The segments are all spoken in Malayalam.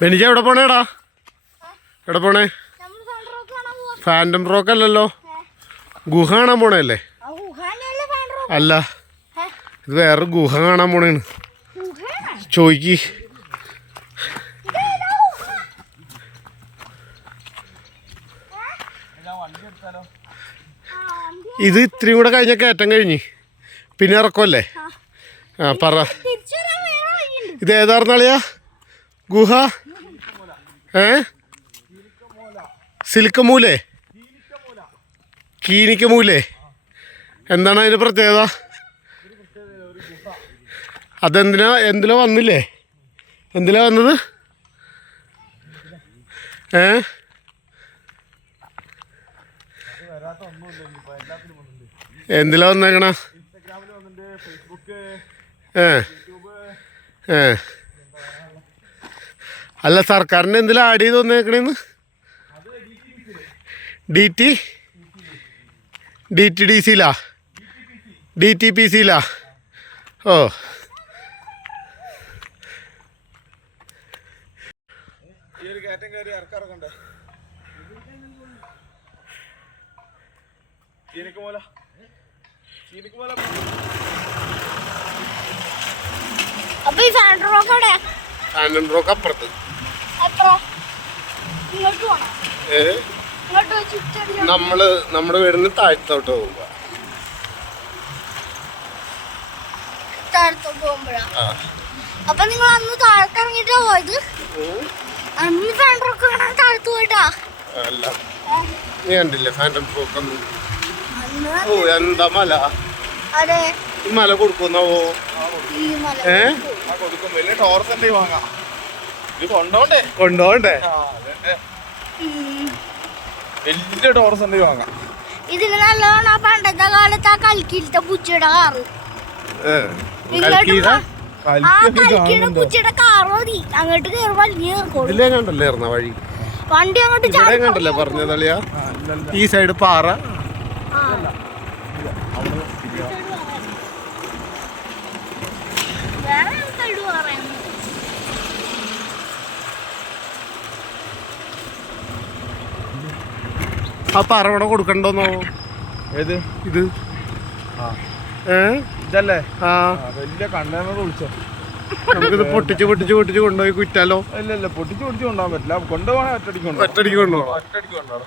ബെനിജ എവിടെ പോണേടാ? എവിടെ പോണേ? ഫാൻറ്റം റോക്ക് അല്ലല്ലോ, ഗുഹ കാണാൻ പോണേല്ലേ? അല്ല, ഇത് വേറെ ഗുഹ കാണാൻ പോണേണ്. ചോയ്ക്ക്. ഇത് ഇത്രയും കൂടെ കഴിഞ്ഞ കയറ്റം കഴിഞ്ഞ് പിന്നെ ഇറക്കുമല്ലേ? ആ പറ, ഇത് ഏതാർന്നാളിയാ ഗുഹ? സിലിക്കമൂലേ? കീനിക്കമൂലേ? എന്താണ് അതിൻ്റെ പ്രത്യേകത? എന്തിലാ വന്നില്ലേ? എന്തിലാ വന്നത്? എന്തിലാ വന്നേക്കണ? അല്ല, സർക്കാരിൻ്റെ എന്തിലാ ആഡ് ചെയ്ത് വന്നേക്കണേന്ന്? DTDCയിലാ? DTPCയിലാ? ഓ, അപ്പുറത്ത് നമ്മുടെ വീടിന് താഴത്തോട്ട് പോകുമ്പോ അപ്പൊ നിങ്ങൾ അന്ന് താഴത്ത് ഇറങ്ങിട്ടാ പോയത്? അന്ന് ഫാൻഡ്രോക്ക് താഴത്ത് പോയിട്ടാ? അല്ല, നീ കണ്ടില്ലേ ഫാൻറ്റം റോക്ക്? ഓ, എന്താ മല! അതെ, ഈ മല കൊടുക്കുന്നാവോ? കൊണ്ടോണ്ടേ? വലിയ ടോറസ് ഉണ്ട് വാങ്ങാം. ഇതിന് നല്ലോണം ആ പണ്ടത്തെ കാലത്ത് ആ കൽക്കിലത്തെ പൂച്ചയുടെ കാറ്, പൂച്ചയുടെ കാറ് മതി അങ്ങോട്ട് കയറി വലിഞ്ഞ വഴി. വണ്ടി അങ്ങോട്ട് കണ്ടല്ലേ പറഞ്ഞതളിയാ? ഈ സൈഡ് പാറ, ആ പാറ ഇവിടെ കൊടുക്കണ്ടോന്നോ? ഏത്? ഇത് ഇതല്ലേ? ആ, വലിയ കണ്ടെയ്നർ വിളിച്ചോ. നമുക്കിത് പൊട്ടിച്ച് കൊണ്ടുപോയി കുറ്റാലോ? ഇല്ല, പൊട്ടിച്ച് കൊണ്ടുപോകാൻ പറ്റില്ല. കൊണ്ടുപോകണേ ഒറ്റടിക്ക് കൊണ്ടുപോകണം.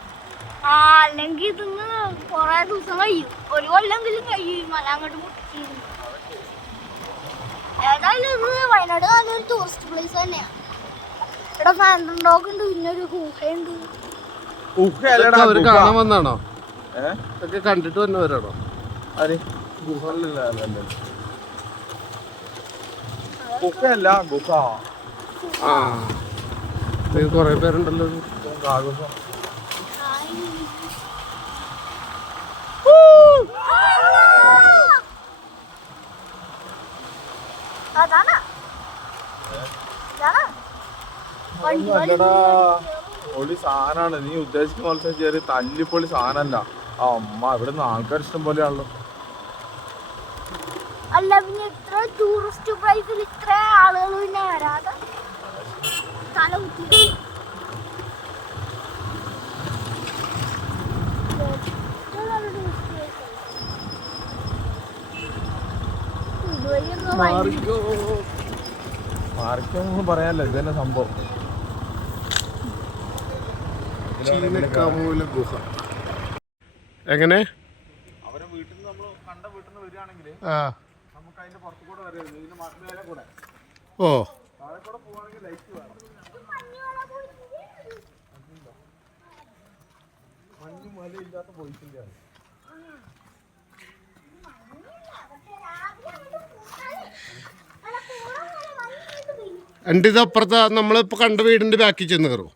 അല്ലെങ്കിൽ ഇതിന്ന് കൊറേ ദിവസം കഴിയും, ഒരു കൊല്ലെങ്കിലും കഴിയും മല അങ്ങോട്ട് പൊട്ടിച്ച്. ഏതായാലും ഇത് വയനാട് നല്ലൊരു ടൂറിസ്റ്റ് പ്ലേസ് തന്നെയാണ്. ഇവിടെ ഫാൻറ്റം റോക്ക് ഉണ്ട്, പിന്നെ ഒരു ഗുഹയുണ്ട്. അവര് കാണാൻ വന്നാണോ? ഇതൊക്കെ കണ്ടിട്ട് വന്നവരാണോ? ഗുഹ. ആ, കൊറേ പേരുണ്ടല്ലോ. പൊളി സാധനമാണ്. നീ ഉദ്ദേശിക്കുന്ന പോലെ ചെറിയ തല്ലിപ്പൊളി സാധനമല്ല. അമ്മ, ഇവിടെ നിന്ന് ആൾക്കാർ ഇഷ്ടം പോലെയാണല്ലോ. അല്ല, പിന്നെ ഇത്ര ടൂറിസ്റ്റ് പ്ലേസിൽ ഇത്ര ആളുകൾ പിന്നെ വരാതെ തല കുത്തി. മാർക്കൊന്നും പറയാനല്ല, ഇത് തന്നെ സംഭവം. ഗുഹ എങ്ങനെ? അവരെ വീട്ടിൽ നിന്ന് നമ്മൾ കണ്ട വീട്ടിൽ നിന്ന് വരികയാണെങ്കിൽ നമുക്ക് അതിന്റെ പുറത്തു കൂടെ വരരുത്, ഇതിന്റെ മേലെ കൂടെ. ഓ, താഴെ കൂടെ പോവാണെങ്കിൽ ലൈറ്റ് വേണം. മഞ്ഞ് മലയില്ലാത്ത പോയിട്ടില്ല. എൻ്റെ ഇത് അപ്പുറത്ത് നമ്മളിപ്പോൾ കണ്ട വീടിൻ്റെ ബാക്കിൽ ചെന്ന് കയറുമോ?